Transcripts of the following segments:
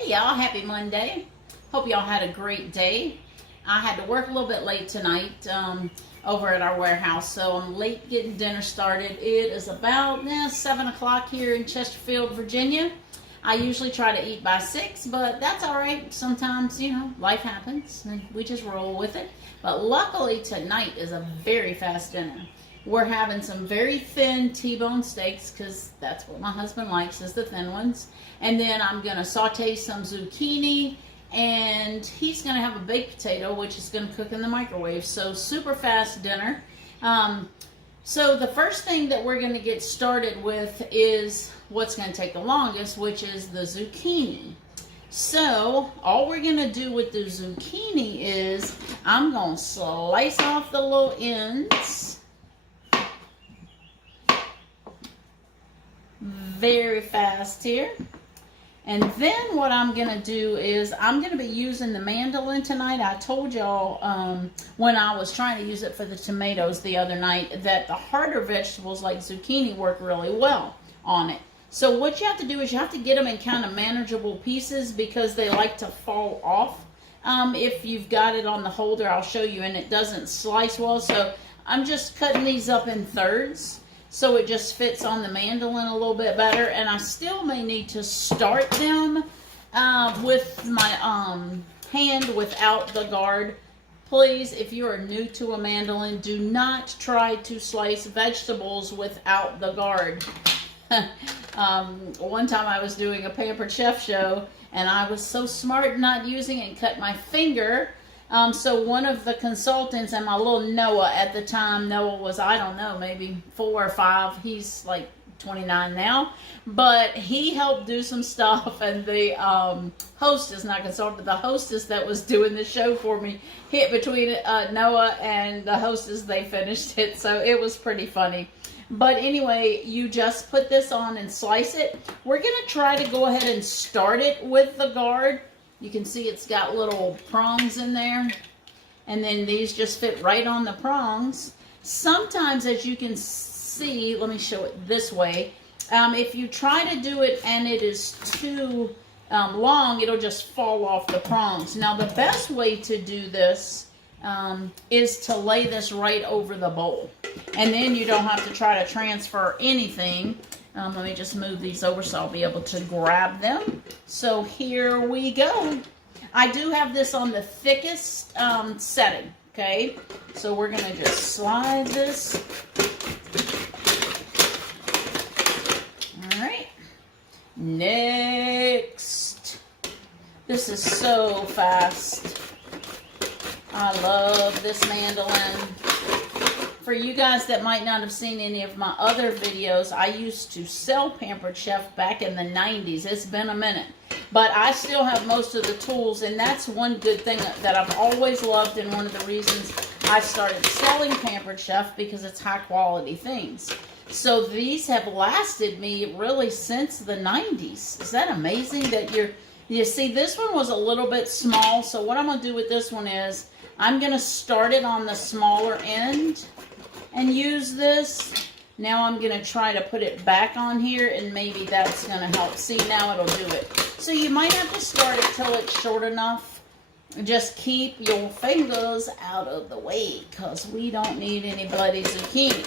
Hey y'all, happy Monday. Hope y'all had a great day. I had to work a little bit late tonight over at our warehouse, so I'm late getting dinner started. It is about 7 o'clock here in Chesterfield, Virginia. I usually try to eat by 6, but that's all right. Sometimes, life happens and we just roll with it. But luckily tonight is a very fast dinner. We're having some very thin T-bone steaks because that's what my husband likes, is the thin ones. And then I'm going to saute some zucchini, and he's going to have a baked potato, which is going to cook in the microwave. So super fast dinner. So the first thing that we're going to get started with is what's going to take the longest, which is the zucchini. So all we're going to do with the zucchini is I'm going to slice off the little ends. Very fast here. And then what I'm going to do is I'm going to be using the mandolin tonight. I told y'all when I was trying to use it for the tomatoes the other night that the harder vegetables like zucchini work really well on it. So what you have to do is you have to get them in kind of manageable pieces because they like to fall off. If you've got it on the holder, I'll show you, and it doesn't slice well. So I'm just cutting these up in thirds, so it just fits on the mandolin a little bit better. And I still may need to start them with my hand without the guard. Please, if you are new to a mandolin, do not try to slice vegetables without the guard. One time I was doing a Pampered Chef show, and I was so smart not using it and cut my finger. So one of the consultants, and my little Noah at the time, Noah was, I don't know, maybe 4 or 5. He's like 29 now. But he helped do some stuff, and the hostess, not consultant, the hostess that was doing the show for me hit between Noah and the hostess. They finished it, so it was pretty funny. But anyway, you just put this on and slice it. We're going to try to go ahead and start it with the guard. You can see it's got little prongs in there. And then these just fit right on the prongs. Sometimes, as you can see, let me show it this way. If you try to do it and it is too long, it'll just fall off the prongs. Now, the best way to do this is to lay this right over the bowl. And then you don't have to try to transfer anything. Let me just move these over so I'll be able to grab them. So here we go. I do have this on the thickest setting, okay? So we're going to just slide this. All right. Next. This is so fast. I love this mandolin. For you guys that might not have seen any of my other videos, I used to sell Pampered Chef back in the 90s. It's been a minute. But I still have most of the tools, and that's one good thing that I've always loved, and one of the reasons I started selling Pampered Chef, because it's high quality things. So these have lasted me really since the 90s. Is that amazing that you see, this one was a little bit small, so what I'm going to do with this one is I'm going to start it on the smaller end and use this. Now I'm going to try to put it back on here, and maybe that's going to help. See, now it'll do it. So you might have to start it till it's short enough. Just keep your fingers out of the way, because we don't need any bloody zucchini.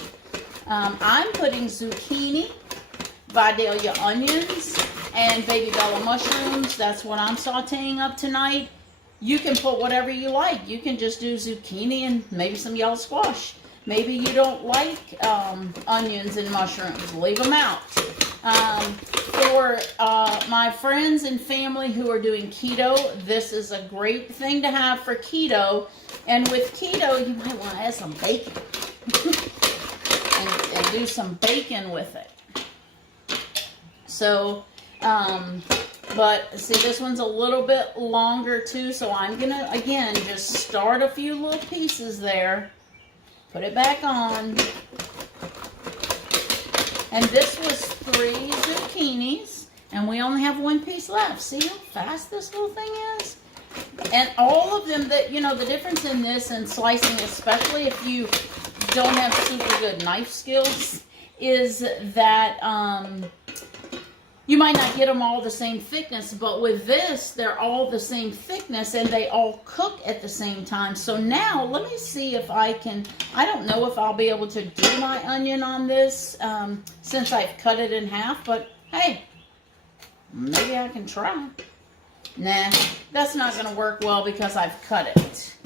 I'm putting zucchini, Vidalia onions, and baby bella mushrooms. That's what I'm sauteing up tonight. You can put whatever you like. You can just do zucchini and maybe some yellow squash. Maybe you don't like onions and mushrooms. Leave them out. For my friends and family who are doing keto, this is a great thing to have for keto. And with keto, you might want to add some bacon. and do some bacon with it. So, but see, this one's a little bit longer too, so I'm going to, again, just start a few little pieces there. Put it back on. And this was 3 zucchinis, and we only have 1 piece left. See how fast this little thing is? And all of them, that the difference in this and slicing, especially if you don't have super good knife skills, is that You might not get them all the same thickness, but with this, they're all the same thickness and they all cook at the same time. So now, let me see if I can, I don't know if I'll be able to do my onion on this since I've cut it in half, but hey, maybe I can try. Nah, that's not going to work well because I've cut it.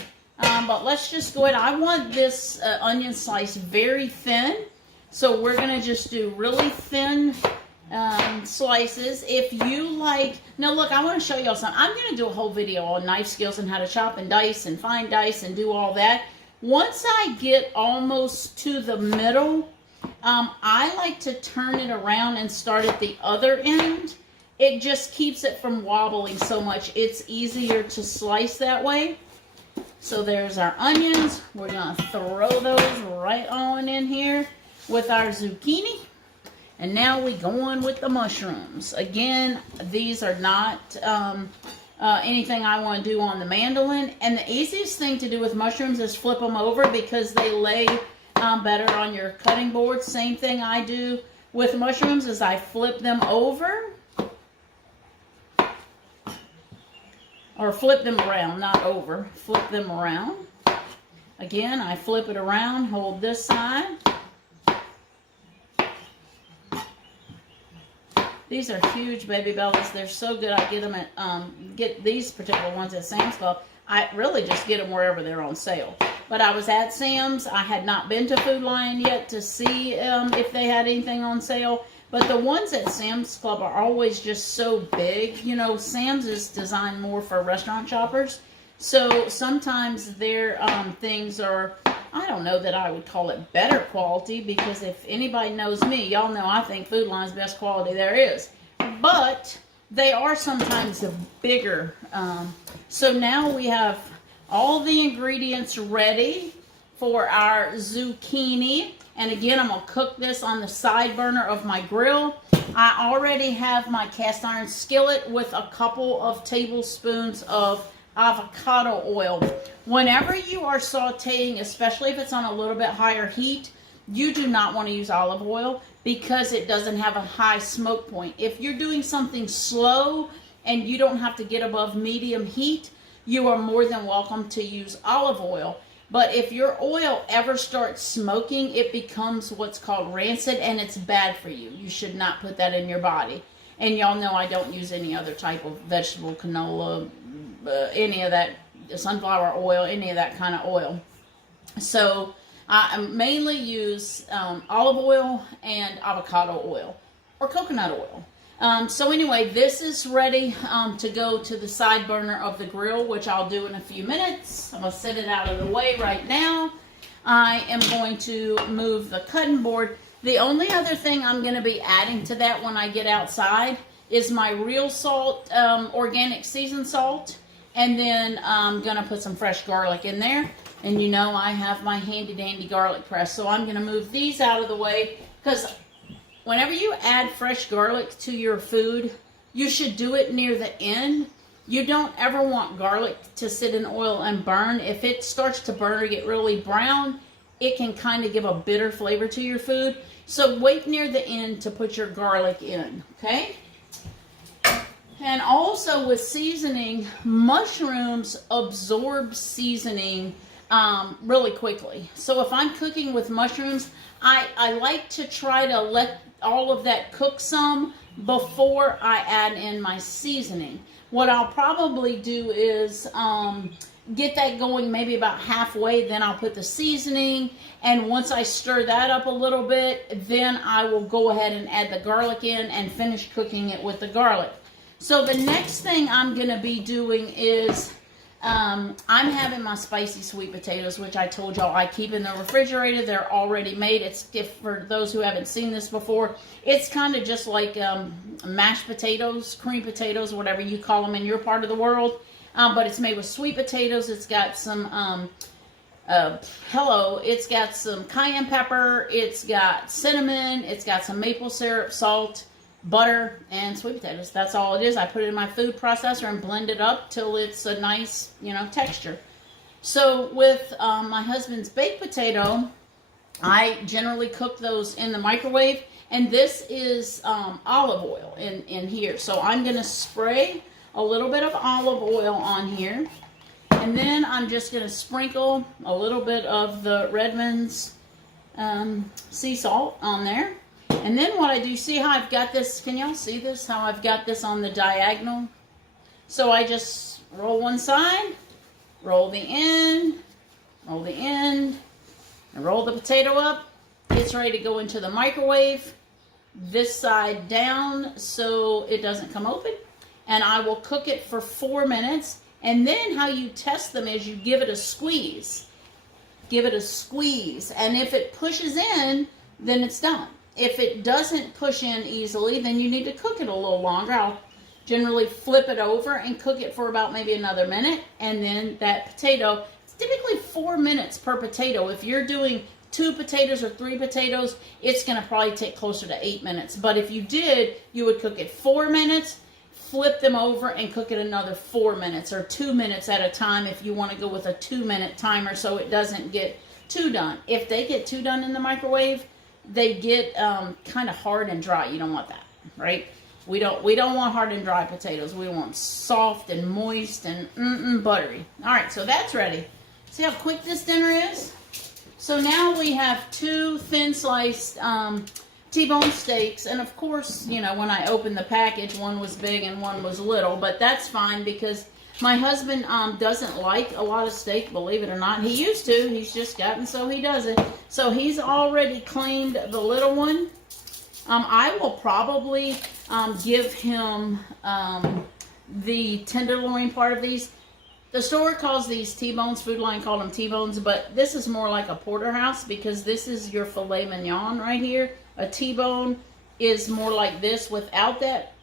But let's just go ahead. I want this onion slice very thin, so we're going to just do really thin slices. If you like, now look, I want to show y'all something. I'm going to do a whole video on knife skills and how to chop and dice and fine dice and do all that. Once I get almost to the middle, I like to turn it around and start at the other end. It just keeps it from wobbling so much. It's easier to slice that way. So there's our onions. We're going to throw those right on in here with our zucchini. And now we go on with the mushrooms. Again, these are not anything I want to do on the mandolin. And the easiest thing to do with mushrooms is flip them over because they lay better on your cutting board. Same thing I do with mushrooms is I flip them over. Or flip them around, not over. Flip them around. Again, I flip it around, hold this side. These are huge Baby Bellas. They're so good. I get them at get these particular ones at Sam's Club. I really just get them wherever they're on sale. But I was at Sam's. I had not been to Food Lion yet to see if they had anything on sale. But the ones at Sam's Club are always just so big. You know, Sam's is designed more for restaurant shoppers. So sometimes their things are, I don't know that I would call it better quality, because if anybody knows me, y'all know I think Food Lion's best quality there is. But they are sometimes the bigger. So now we have all the ingredients ready for our zucchini. And again, I'm going to cook this on the side burner of my grill. I already have my cast iron skillet with a couple of tablespoons of avocado oil. Whenever you are sauteing, especially if it's on a little bit higher heat, you do not want to use olive oil because it doesn't have a high smoke point. If you're doing something slow and you don't have to get above medium heat, you are more than welcome to use olive oil. But if your oil ever starts smoking, it becomes what's called rancid, and it's bad for you. You should not put that in your body. And y'all know I don't use any other type of vegetable, canola, any of that, sunflower oil, any of that kind of oil. So I mainly use olive oil and avocado oil or coconut oil. So anyway, this is ready to go to the side burner of the grill, which I'll do in a few minutes. I'm going to set it out of the way right now. I am going to move the cutting board. The only other thing I'm going to be adding to that when I get outside is my real salt, organic seasoned salt. And then I'm going to put some fresh garlic in there. And you know I have my handy dandy garlic press. So I'm going to move these out of the way because whenever you add fresh garlic to your food, you should do it near the end. You don't ever want garlic to sit in oil and burn. If it starts to burn or get really brown, it can kind of give a bitter flavor to your food. So wait near the end to put your garlic in, okay? And also with seasoning, mushrooms absorb seasoning really quickly. So if I'm cooking with mushrooms, I like to try to let all of that cook some before I add in my seasoning. What I'll probably do is get that going maybe about halfway, then I'll put the seasoning, and once I stir that up a little bit, then I will go ahead and add the garlic in and finish cooking it with the garlic. So the next thing I'm going to be doing is I'm having my spicy sweet potatoes, which I told y'all I keep in the refrigerator. They're already made. It's, if for those who haven't seen this before, it's kind of just like mashed potatoes, cream potatoes, whatever you call them in your part of the world. But it's made with sweet potatoes. It's got some it's got some cayenne pepper. It's got cinnamon. It's got some maple syrup, salt, butter, and sweet potatoes. That's all it is. I put it in my food processor and blend it up till it's a nice, texture. So with my husband's baked potato, I generally cook those in the microwave. And this is olive oil in here. So I'm going to spray a little bit of olive oil on here. And then I'm just going to sprinkle a little bit of the Redmond's sea salt on there. And then what I do, see how I've got this, can y'all see this? How I've got this on the diagonal? So I just roll one side, roll the end, and roll the potato up. It's ready to go into the microwave. This side down so it doesn't come open. And I will cook it for 4 minutes. And then how you test them is you give it a squeeze. Give it a squeeze. And if it pushes in, then it's done. If it doesn't push in easily, then you need to cook it a little longer. I'll generally flip it over and cook it for about maybe another minute. And then that potato, it's typically 4 minutes per potato. If you're doing 2 potatoes or 3 potatoes, it's going to probably take closer to 8 minutes. But if you did, you would cook it 4 minutes, flip them over, and cook it another 4 minutes or 2 minutes at a time if you want to go with a 2-minute timer so it doesn't get too done. If they get too done in the microwave, they get kind of hard and dry. You don't want that, right? We don't want hard and dry potatoes. We want soft and moist and buttery. All right, so that's ready. See how quick this dinner is? So now we have 2 thin sliced T-bone steaks. And of course, you know, when I opened the package, one was big and one was little. But that's fine because my husband doesn't like a lot of steak, believe it or not. He used to. He's just gotten so he doesn't. So he's already claimed the little one. I will probably give him the tenderloin part of these. The store calls these T-bones, Food Lion called them T-bones, but this is more like a porterhouse because this is your filet mignon right here. A T-bone is more like this without that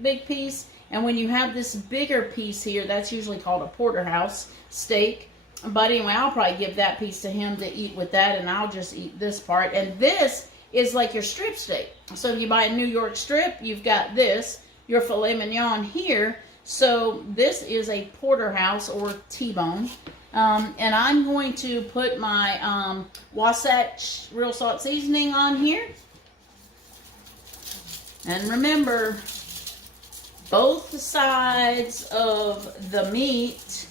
big piece. And when you have this bigger piece here, that's usually called a porterhouse steak. But anyway, I'll probably give that piece to him to eat with that, and I'll just eat this part. And this is like your strip steak. So if you buy a New York strip, you've got this, your filet mignon here. So this is a porterhouse or T-bone. And I'm going to put my Wasatch Real Salt Seasoning on here. And remember, both sides of the meat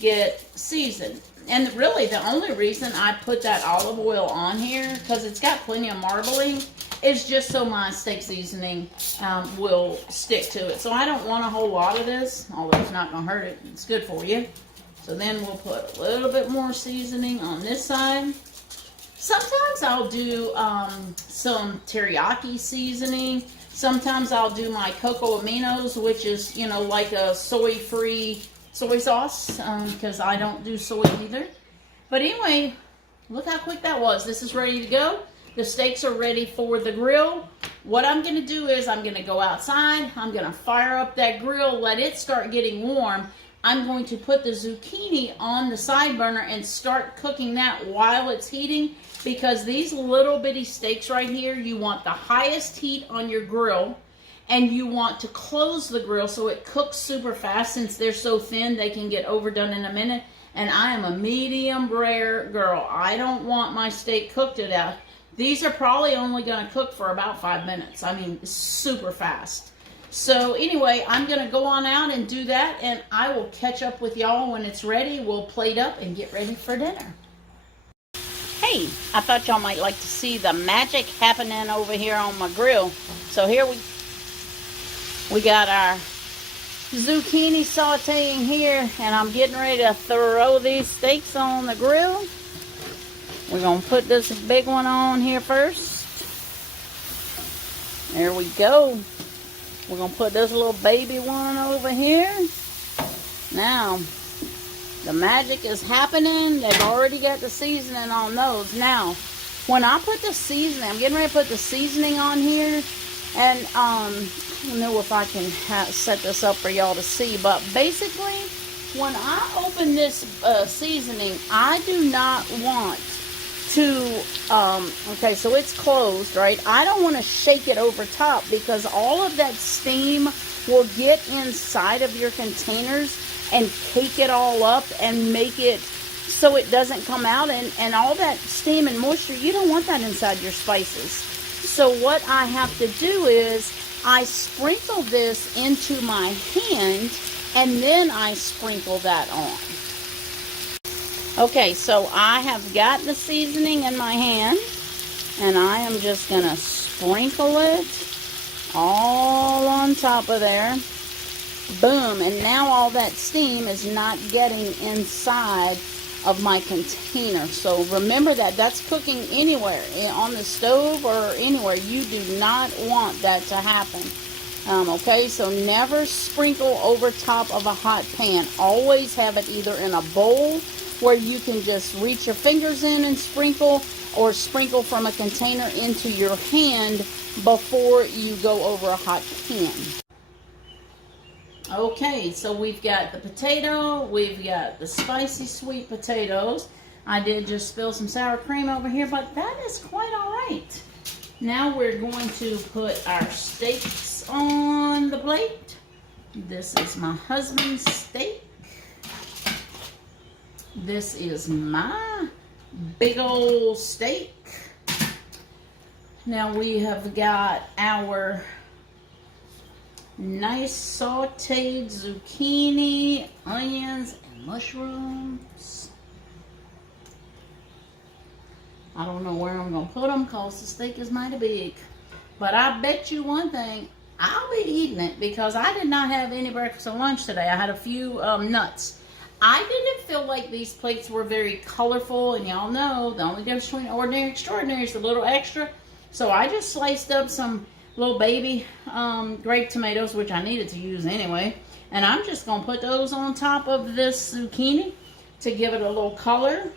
get seasoned. And really the only reason I put that olive oil on here, because it's got plenty of marbling, is just so my steak seasoning will stick to it. So I don't want a whole lot of this, although it's not going to hurt it. It's good for you. So then we'll put a little bit more seasoning on this side. Sometimes I'll do some teriyaki seasoning. Sometimes I'll do my Cocoa Aminos, which is, you know, like a soy-free soy sauce, because I don't do soy either. But anyway, look how quick that was. This is ready to go. The steaks are ready for the grill. What I'm going to do is I'm going to go outside. I'm going to fire up that grill, let it start getting warm. I'm going to put the zucchini on the side burner and start cooking that while it's heating, because these little bitty steaks right here, you want the highest heat on your grill, and you want to close the grill so it cooks super fast. Since they're so thin, they can get overdone in a minute. And I am a medium rare girl. I don't want my steak cooked to death. These are probably only going to cook for about 5 minutes. I mean, super fast. So anyway, I'm going to go on out and do that, and I will catch up with y'all when it's ready. We'll plate up and get ready for dinner. Hey, I thought y'all might like to see the magic happening over here on my grill. So here we got our zucchini sauteing here, and I'm getting ready to throw these steaks on the grill. We're going to put this big one on here first. There we go. We're going to put this little baby one over here. Now, the magic is happening. They've already got the seasoning on those. Now, when I put the seasoning, I'm getting ready to put the seasoning on here. And I don't know if I can set this up for y'all to see. But basically, when I open this seasoning, I do not want to, okay, so it's closed, right? I don't want to shake it over top, because all of that steam will get inside of your containers and cake it all up and make it so it doesn't come out, and all that steam and moisture, you don't want that inside your spices. So what I have to do is I sprinkle this into my hand and then I sprinkle that on. Okay, so I have got the seasoning in my hand and I am just going to sprinkle it all on top of there. Boom, and now all that steam is not getting inside of my container. So remember that that's cooking anywhere, on the stove or anywhere. You do not want that to happen. Okay, so never sprinkle over top of a hot pan. Always have it either in a bowl where you can just reach your fingers in and sprinkle, or sprinkle from a container into your hand before you go over a hot pan. Okay, so we've got the potato, we've got the spicy sweet potatoes. I did just spill some sour cream over here, but that is quite all right. Now we're going to put our steaks on the plate. This is my husband's steak. This is my big old steak. Now we have got our nice sauteed zucchini, onions, and mushrooms. I don't know where I'm going to put them because the steak is mighty big. But I bet you one thing, I'll be eating it because I did not have any breakfast or lunch today. I had a few nuts. I didn't feel like these plates were very colorful, and y'all know the only difference between ordinary and extraordinary is a little extra. So I just sliced up some little baby grape tomatoes, which I needed to use anyway, and I'm just going to put those on top of this zucchini to give it a little color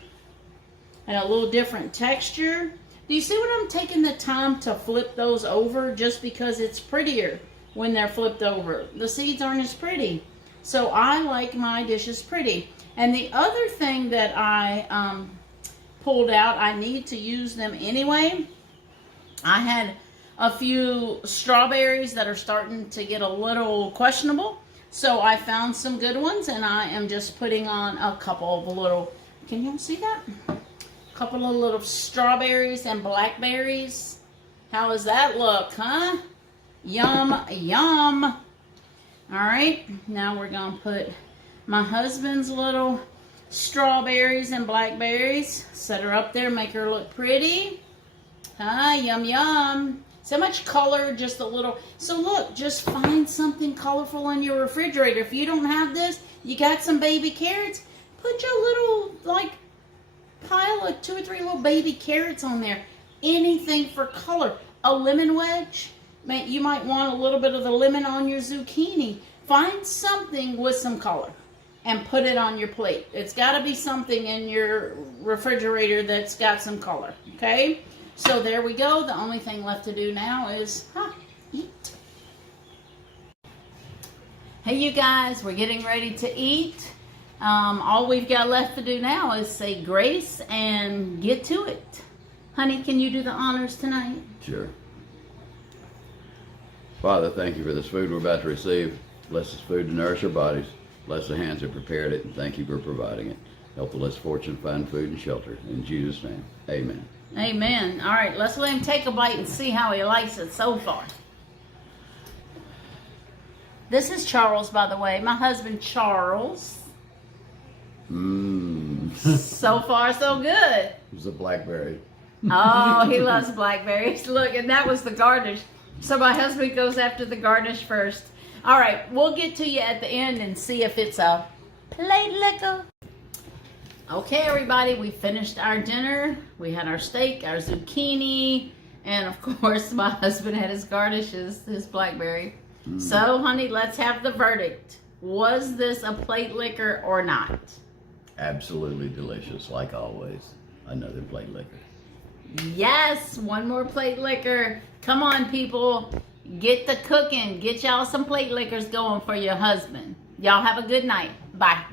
and a little different texture. Do you see what I'm taking the time to flip those over? Just because it's prettier when they're flipped over. The seeds aren't as pretty. So I like my dishes pretty. And the other thing that I pulled out, I need to use them anyway. I had a few strawberries that are starting to get a little questionable. So I found some good ones, and I am just putting on a couple of little, can y'all see that? A couple of little strawberries and blackberries. How does that look, huh? Yum, yum. All right, now we're going to put my husband's little strawberries and blackberries. Set her up there, make her look pretty. Yum, yum. So much color, just a little. So look, just find something colorful in your refrigerator. If you don't have this, you got some baby carrots, put your little, like, pile of 2 or 3 little baby carrots on there. Anything for color. A lemon wedge. You might want a little bit of the lemon on your zucchini. Find something with some color and put it on your plate. It's got to be something in your refrigerator that's got some color, okay? So there we go. The only thing left to do now is eat. Hey, you guys, we're getting ready to eat. All we've got left to do now is say grace and get to it. Honey, can you do the honors tonight? Sure. Father, thank you for this food we're about to receive. Bless this food to nourish our bodies. Bless the hands that prepared it, and thank you for providing it. Help the less fortunate find food and shelter. In Jesus' name, amen. Amen. All right, let's let him take a bite and see how he likes it so far. This is Charles, by the way. My husband, Charles. So far, so good. It's a blackberry. Oh, he loves blackberries. Look, and that was the garnish. So my husband goes after the garnish first. All right, we'll get to you at the end and see if it's a plate liquor. Okay, everybody, we finished our dinner. We had our steak, our zucchini, and of course, my husband had his garnishes, his blackberry. So, honey, let's have the verdict. Was this a plate liquor or not? Absolutely delicious, like always. Another plate liquor. Yes, one more plate liquor. Come on, people. Get the cooking. Get y'all some plate liquors going for your husband. Y'all have a good night. Bye.